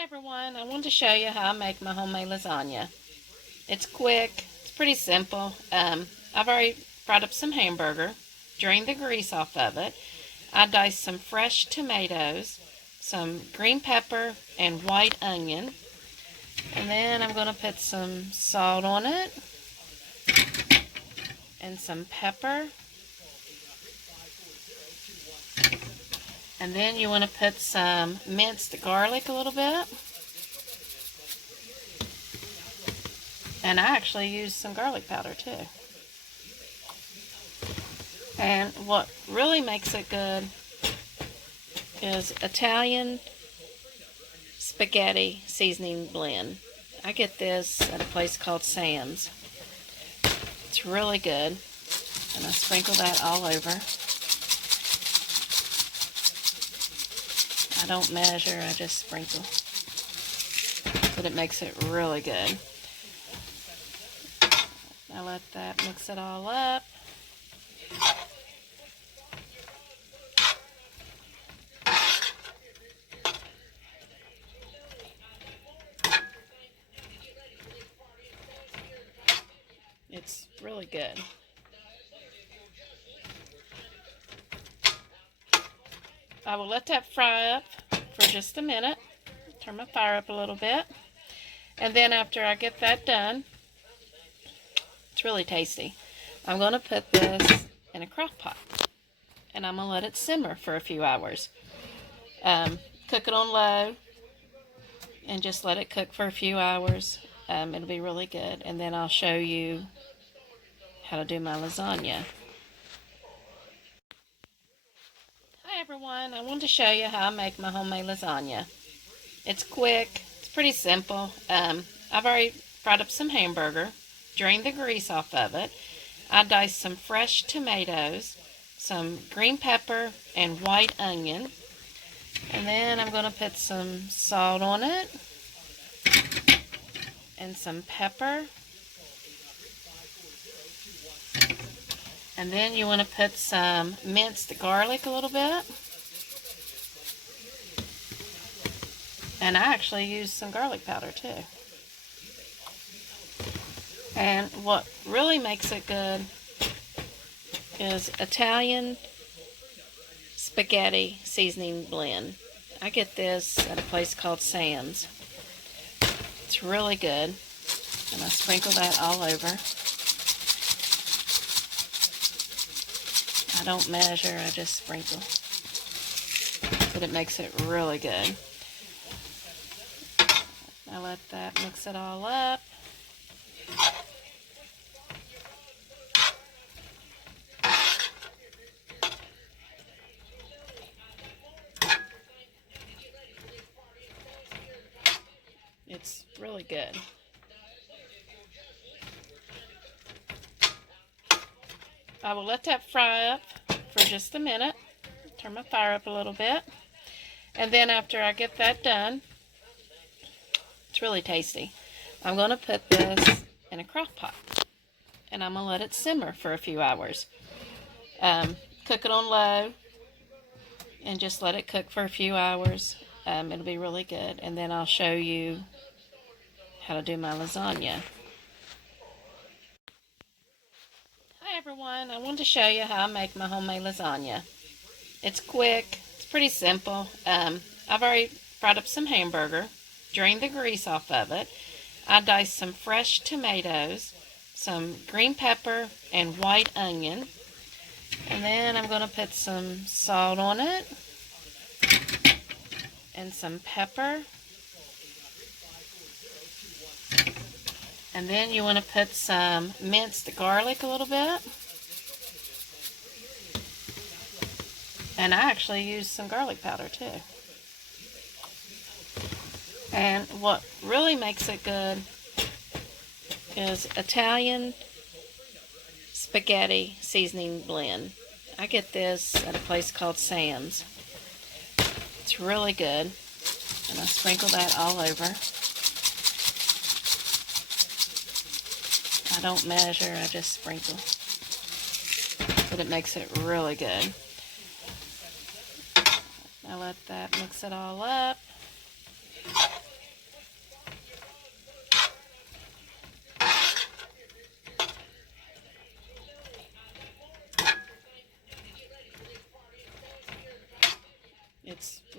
Hi everyone, I wanted to show you how I make my homemade lasagna. It's quick, it's pretty simple. I've already fried up some hamburger, drained the grease off of it. I diced some fresh tomatoes, some green pepper and white onion, and then I'm going to put some salt on it and some pepper. And then you want to put some minced garlic a little bit. And I actually use some garlic powder too. And what really makes it good is Italian spaghetti seasoning blend. I get this at a place called Sam's. It's really good. And I sprinkle that all over. I don't measure, I just sprinkle. But it makes it really good. I let that mix it all up. It's really good. I will let that fry up for just a minute. Turn my fire up a little bit. And then after I get that done, it's really tasty. I'm going to put this in a crock pot. And I'm going to let it simmer for a few hours. Cook it on low. And just let it cook for a few hours. It'll be really good. And then I'll show you how to do my lasagna. Hi everyone, I wanted to show you how I make my homemade lasagna. It's quick, it's pretty simple. I've already fried up some hamburger, drained the grease off of it. I diced some fresh tomatoes, some green pepper and white onion. And then I'm going to put some salt on it and some pepper. And then you want to put some minced garlic a little bit. And I actually use some garlic powder too. And what really makes it good is Italian spaghetti seasoning blend. I get this at a place called Sam's. It's really good. And I sprinkle that all over. I don't measure, I just sprinkle. But it makes it really good. I let that mix it all up. It's really good. I will let that fry up for just a minute. Turn my fire up a little bit. And then after I get that done, it's really tasty. I'm going to put this in a crock pot. And I'm going to let it simmer for a few hours. Cook it on low. And just let it cook for a few hours. It'll be really good. And then I'll show you how to do my lasagna. Hi everyone, I wanted to show you how I make my homemade lasagna. It's quick, it's pretty simple. I've already fried up some hamburger, drained the grease off of it. I diced some fresh tomatoes, some green pepper and white onion. And then I'm going to put some salt on it and some pepper. And then you want to put some minced garlic a little bit. And I actually use some garlic powder too. And what really makes it good is Italian spaghetti seasoning blend. I get this at a place called Sam's. It's really good. And I sprinkle that all over. I don't measure, I just sprinkle. But it makes it really good. I let that mix it all up.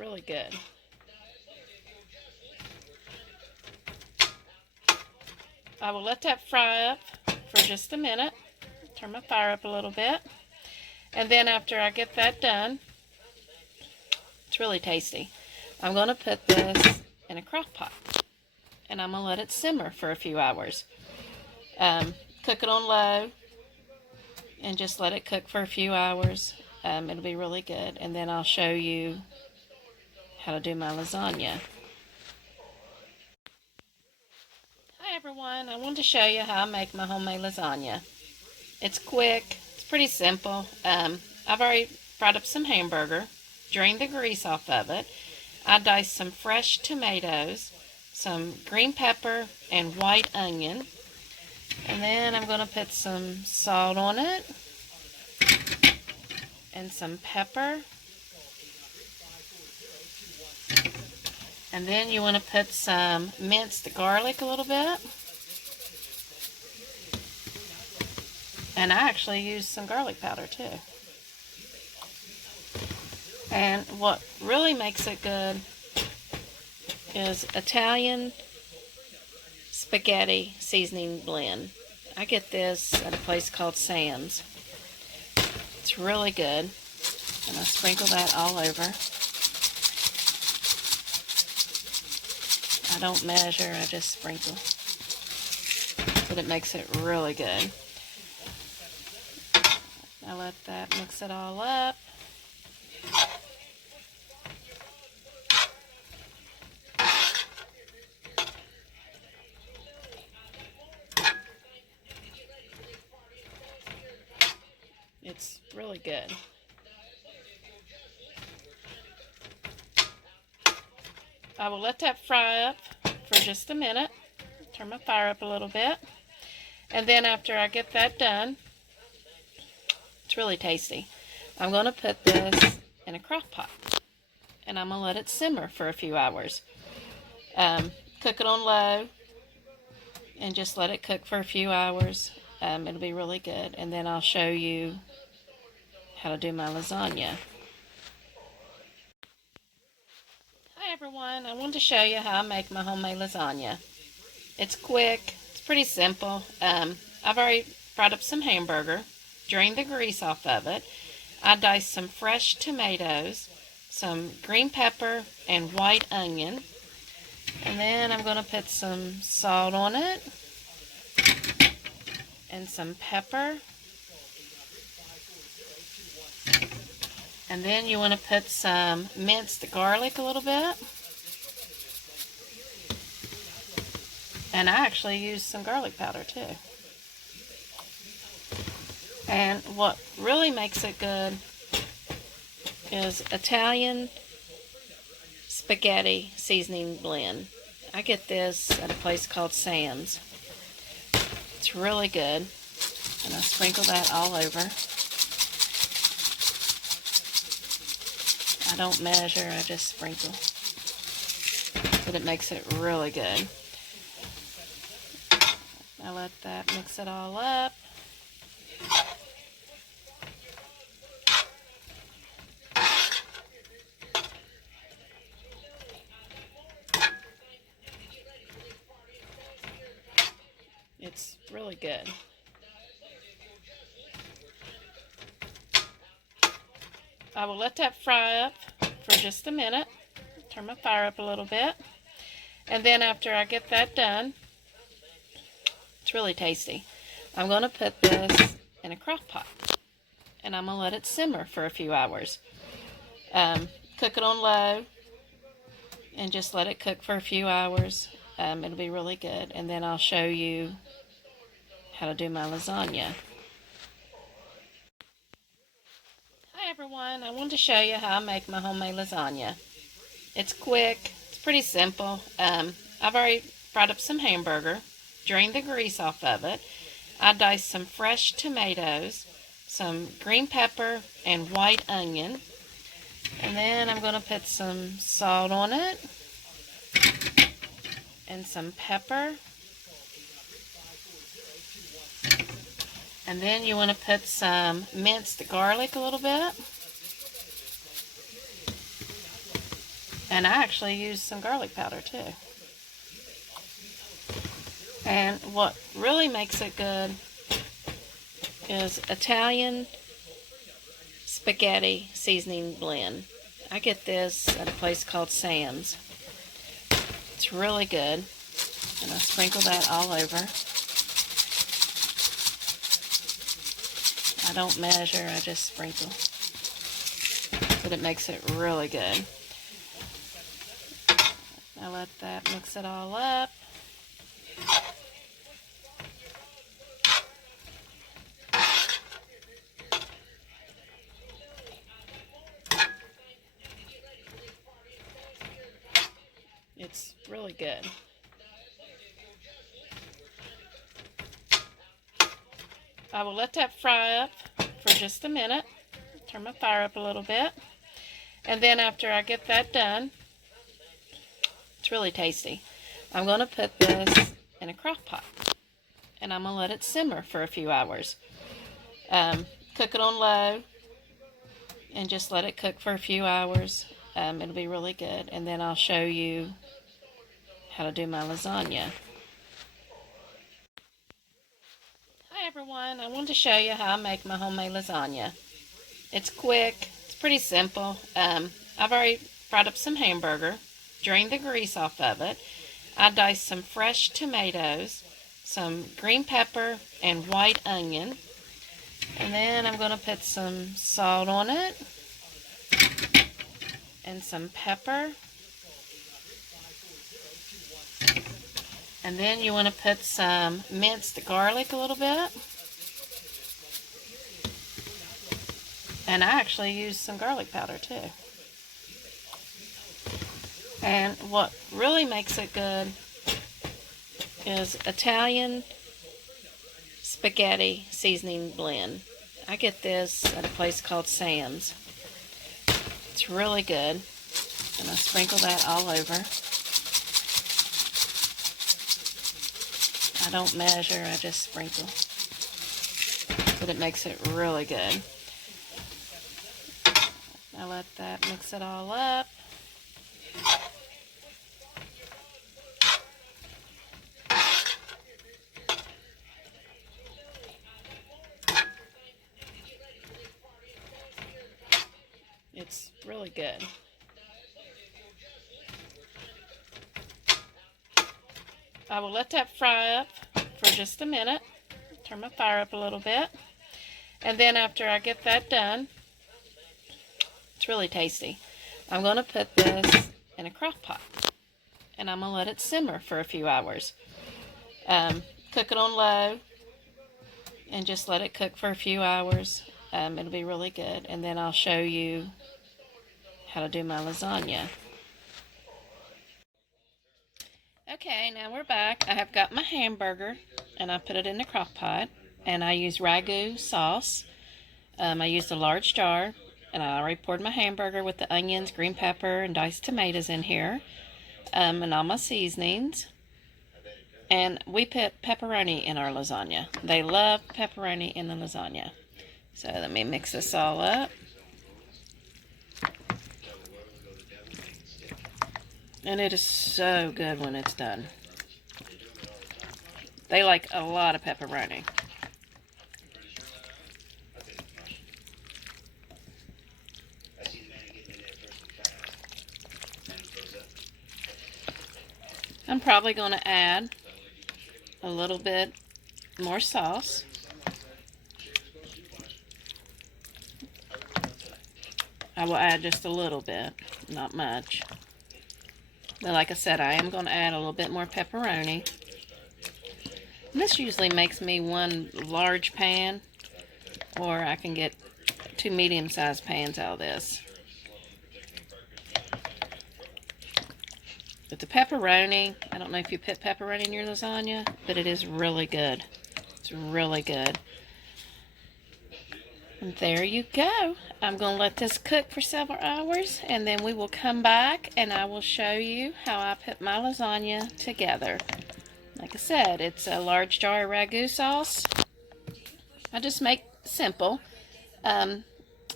really good. I will let that fry up for just a minute. Turn my fire up a little bit. And then after I get that done, it's really tasty. I'm going to put this in a crock pot. And I'm going to let it simmer for a few hours. Cook it on low. And just let it cook for a few hours. It'll be really good. And then I'll show you how to do my lasagna. Hi everyone, I wanted to show you how I make my homemade lasagna. It's quick, it's pretty simple. I've already fried up some hamburger, drained the grease off of it. I diced some fresh tomatoes, some green pepper and white onion. And then I'm going to put some salt on it and some pepper. And then you want to put some minced garlic a little bit. And I actually used some garlic powder too. And what really makes it good is Italian spaghetti seasoning blend. I get this at a place called Sam's. It's really good. And I sprinkle that all over. I don't measure, I just sprinkle. But it makes it really good. I let that mix it all up. It's really good. I will let that fry up for just a minute. Turn my fire up a little bit. And then after I get that done, it's really tasty. I'm going to put this in a crock pot. And I'm going to let it simmer for a few hours. Cook it on low. And just let it cook for a few hours. It'll be really good. And then I'll show you how to do my lasagna. Hi everyone, I wanted to show you how I make my homemade lasagna. It's quick, it's pretty simple. I've already fried up some hamburger, drained the grease off of it. I diced some fresh tomatoes, some green pepper and white onion. And then I'm going to put some salt on it and some pepper. And then you want to put some minced garlic a little bit. And I actually used some garlic powder too. And what really makes it good is Italian spaghetti seasoning blend. I get this at a place called Sam's. It's really good. And I sprinkle that all over. I don't measure, I just sprinkle. But it makes it really good. I let that mix it all up. It's really good. I will let that fry up for just a minute. Turn my fire up a little bit. And then after I get that done, it's really tasty. I'm going to put this in a crock pot. And I'm going to let it simmer for a few hours. Cook it on low. And just let it cook for a few hours. It'll be really good. And then I'll show you how to do my lasagna. Hi everyone, I wanted to show you how I make my homemade lasagna. It's quick, it's pretty simple. I've already fried up some hamburger, drained the grease off of it. I diced some fresh tomatoes, some green pepper and white onion. And then I'm going to put some salt on it and some pepper. And then you want to put some minced garlic a little bit. And I actually use some garlic powder too. And what really makes it good is Italian spaghetti seasoning blend. I get this at a place called Sam's. It's really good. And I sprinkle that all over. I don't measure, I just sprinkle. But it makes it really good. I let that mix it all up. It's really good. I will let that fry up for just a minute. Turn my fire up a little bit. And then after I get that done, it's really tasty. I'm going to put this in a crock pot. And I'm going to let it simmer for a few hours. Cook it on low. And just let it cook for a few hours. It'll be really good. And then I'll show you how to do my lasagna. Hi everyone, I wanted to show you how I make my homemade lasagna. It's quick, it's pretty simple. I've already fried up some hamburger, drained the grease off of it. I diced some fresh tomatoes, some green pepper and white onion. And then I'm going to put some salt on it and some pepper. And then you want to put some minced garlic a little bit. And I actually use some garlic powder too. And what really makes it good is Italian spaghetti seasoning blend. I get this at a place called Sam's. It's really good. And I sprinkle that all over. I don't measure, I just sprinkle. But it makes it really good. I let that mix it all up. It's really good. I will let that fry up for just a minute. Turn my fire up a little bit. And then after I get that done, it's really tasty. I'm going to put this in a crock pot. And I'm going to let it simmer for a few hours. Cook it on low. And just let it cook for a few hours. It'll be really good. And then I'll show you how to do my lasagna. Okay, now we're back. I have got my hamburger and I put it in the crock pot, and I use ragu sauce. I used a large jar, and I already poured my hamburger with the onions, green pepper, and diced tomatoes in here, and all my seasonings. And we put pepperoni in our lasagna. They love pepperoni in the lasagna. So let me mix this all up. And it is so good when it's done. They like a lot of pepperoni. I'm probably going to add a little bit more sauce. I will add just a little bit, not much. But like I said, I am going to add a little bit more pepperoni. And this usually makes me one large pan, or I can get 2 medium-sized pans out of this. But the pepperoni, I don't know if you put pepperoni in your lasagna, but it is really good. It's really good. And there you go. I'm going to let this cook for several hours, and then we will come back and I will show you how I put my lasagna together. Like I said, it's a large jar of ragu sauce. I just make simple. A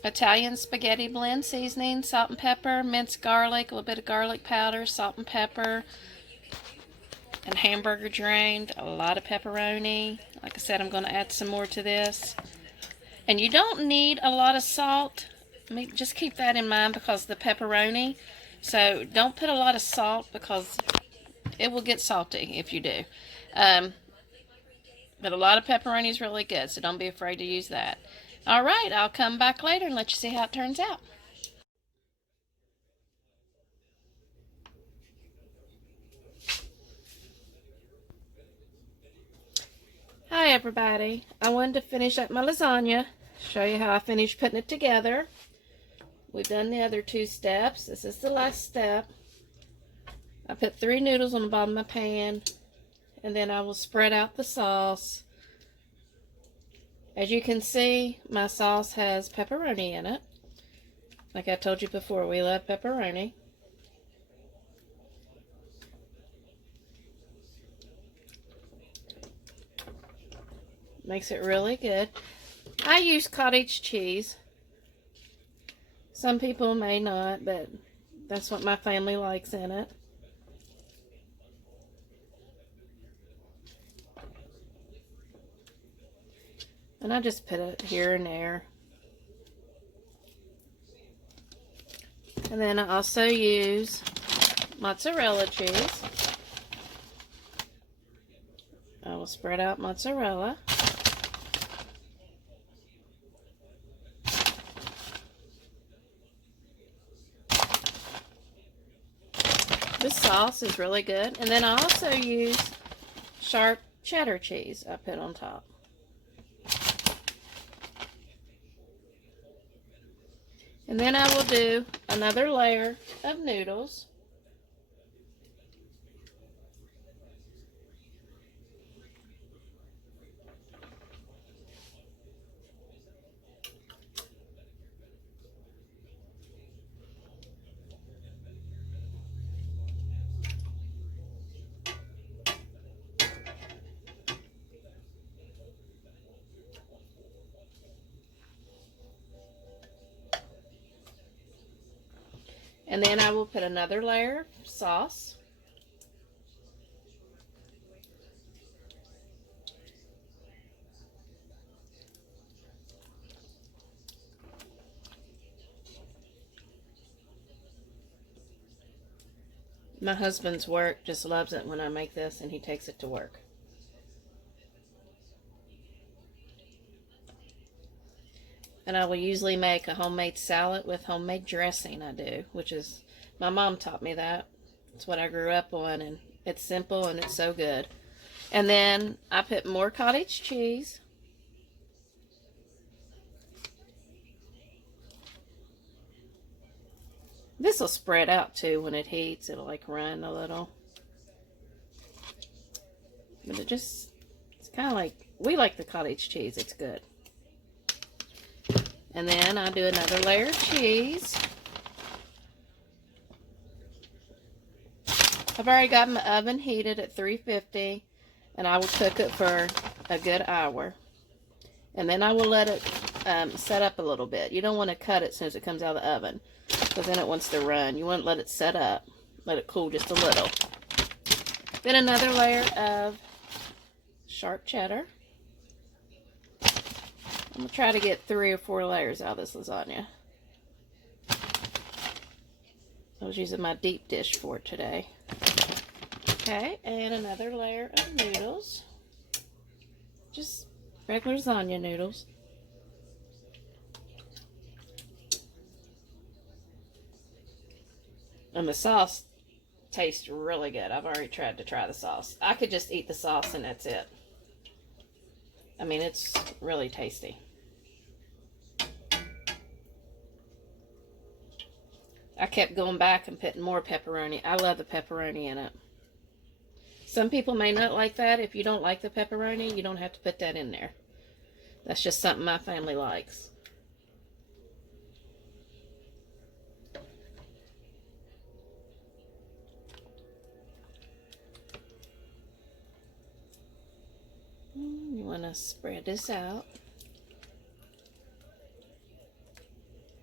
Italian spaghetti blend seasoning, salt and pepper, minced garlic, a little bit of garlic powder, salt and pepper, and hamburger drained, a lot of pepperoni. Like I said, I'm going to add some more to this. And you don't need a lot of salt. Just keep that in mind because of the pepperoni. So don't put a lot of salt because it will get salty if you do. But a lot of pepperoni is really good, so don't be afraid to use that. All right, I'll come back later and let you see how it turns out. Hi everybody. I wanted to finish up my lasagna, show you how I finished putting it together. We've done the other 2 steps. This is the last step. I put 3 noodles on the bottom of my pan, and then I will spread out the sauce. As you can see, my sauce has pepperoni in it. Like I told you before, we love pepperoni. Makes it really good. I use cottage cheese. Some people may not, but that's what my family likes in it. And I just put it here and there. And then I also use mozzarella cheese. I will spread out mozzarella. This sauce is really good. And then I also use sharp cheddar cheese I put on top. And then I will do another layer of noodles. And then I will put another layer of sauce. My husband's work just loves it when I make this, and he takes it to work. And I will usually make a homemade salad with homemade dressing I do, which is, my mom taught me that. It's what I grew up on, and it's simple and it's so good. And then I put more cottage cheese. This will spread out too when it heats. It'll like run a little. But it's kind of like, we like the cottage cheese. It's good. And then I'll do another layer of cheese. I've already got my oven heated at 350, and I will cook it for a good hour. And then I will let it set up a little bit. You don't want to cut it as soon as it comes out of the oven, because then it wants to run. You want to let it set up, let it cool just a little. Then another layer of sharp cheddar. I'm going to try to get 3 or 4 layers out of this lasagna. I was using my deep dish for it today. Okay, and another layer of noodles. Just regular lasagna noodles. And the sauce tastes really good. I've already tried to try the sauce. I could just eat the sauce and that's it. I mean, it's really tasty. I kept going back and putting more pepperoni. I love the pepperoni in it. Some people may not like that. If you don't like the pepperoni, you don't have to put that in there. That's just something my family likes. You want to spread this out.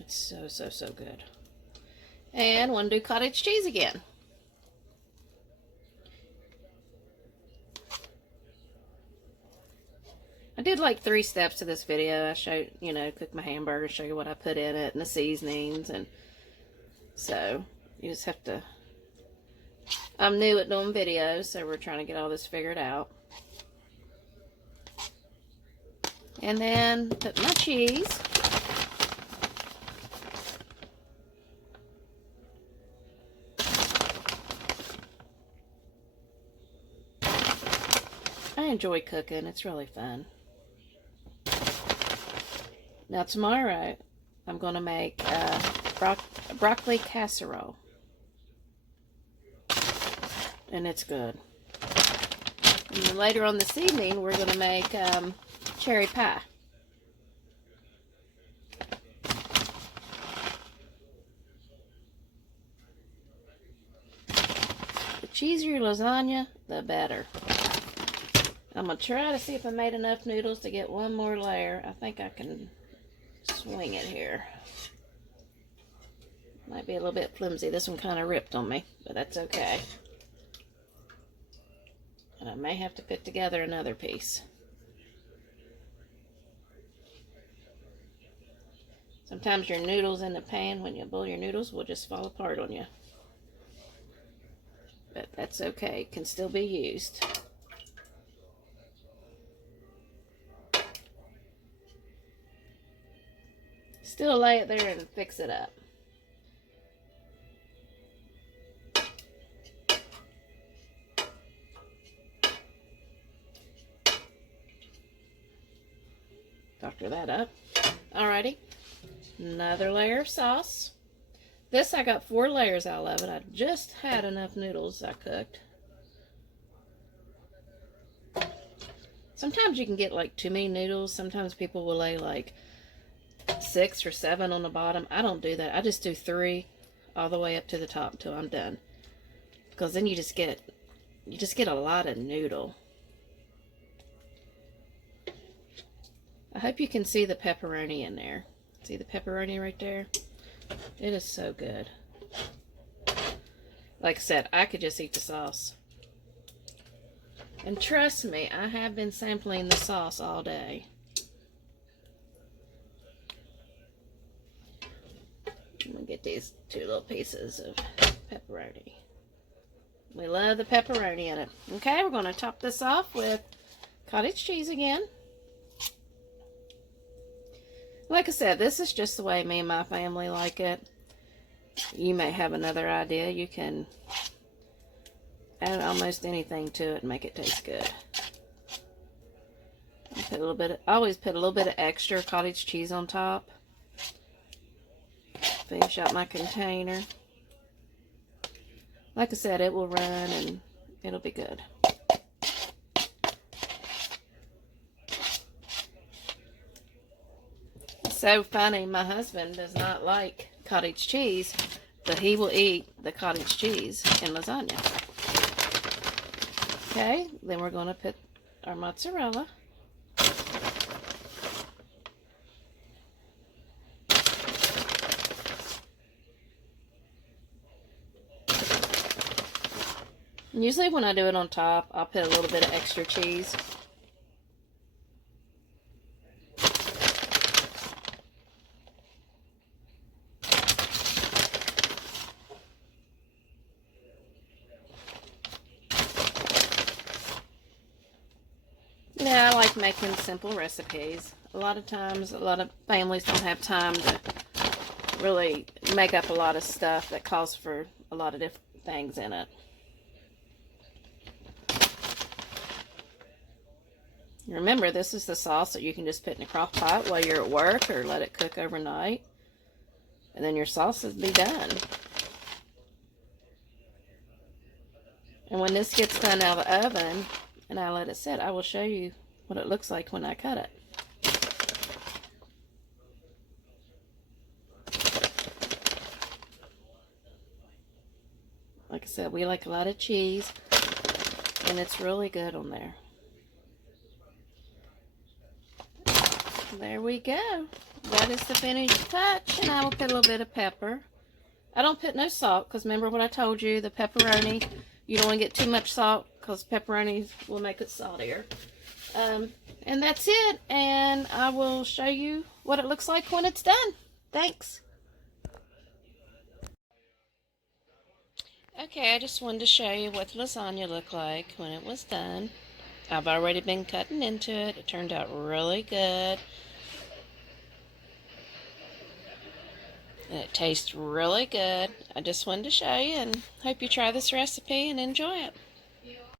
It's so, so, so good. And want to do cottage cheese again. I did like 3 steps to this video. I showed, you know, cook my hamburger, show you what I put in it and the seasonings. And so you just have to, I'm new at doing videos, so we're trying to get all this figured out. And then put my cheese. I enjoy cooking. It's really fun. Now tomorrow, I'm going to make broccoli casserole. And it's good. And then later on this evening, we're going to make cherry pie. The cheesier lasagna, the better. I'm going to try to see if I made enough noodles to get one more layer. I think I can swing it here. Might be a little bit flimsy. This one kind of ripped on me, but that's okay. And I may have to put together another piece. Sometimes your noodles in the pan, when you boil your noodles, will just fall apart on you. But that's okay. It can still be used. Still lay it there and fix it up. Doctor that up. Alrighty. Another layer of sauce. This I got 4 layers out of it. I just had enough noodles I cooked. Sometimes you can get like too many noodles. Sometimes people will lay like 6 or 7 on the bottom. I don't do that. I just do 3 all the way up to the top until I'm done. Because then you just get a lot of noodle. I hope you can see the pepperoni in there. See the pepperoni right there? It is so good. Like I said, I could just eat the sauce. And trust me, I have been sampling the sauce all day. I'm going to get these 2 little pieces of pepperoni. We love the pepperoni in it. Okay, we're going to top this off with cottage cheese again. Like I said, this is just the way me and my family like it. You may have another idea. You can add almost anything to it and make it taste good. Put a little bit of, I always put a little bit of extra cottage cheese on top. Finish out my container. Like I said, it will run and it'll be good. So funny, my husband does not like cottage cheese, but he will eat the cottage cheese in lasagna. Okay, then we're going to put our mozzarella. Usually when I do it on top, I'll put a little bit of extra cheese. Yeah, I like making simple recipes. A lot of times, a lot of families don't have time to really make up a lot of stuff that calls for a lot of different things in it. Remember, this is the sauce that you can just put in a crock pot while you're at work or let it cook overnight. And then your sauce will be done. And when this gets done out of the oven and I let it sit, I will show you what it looks like when I cut it. Like I said, we like a lot of cheese, and it's really good on there. There we go. That is the finished touch. And I will put a little bit of pepper. I don't put no salt because remember what I told you, the pepperoni, you don't want to get too much salt because pepperoni will make it saltier. And that's it, and I will show you what it looks like when it's done. Thanks. Okay, I just wanted to show you what the lasagna looked like when it was done. I've already been cutting into it. It turned out really good. And it tastes really good. I just wanted to show you and hope you try this recipe and enjoy it.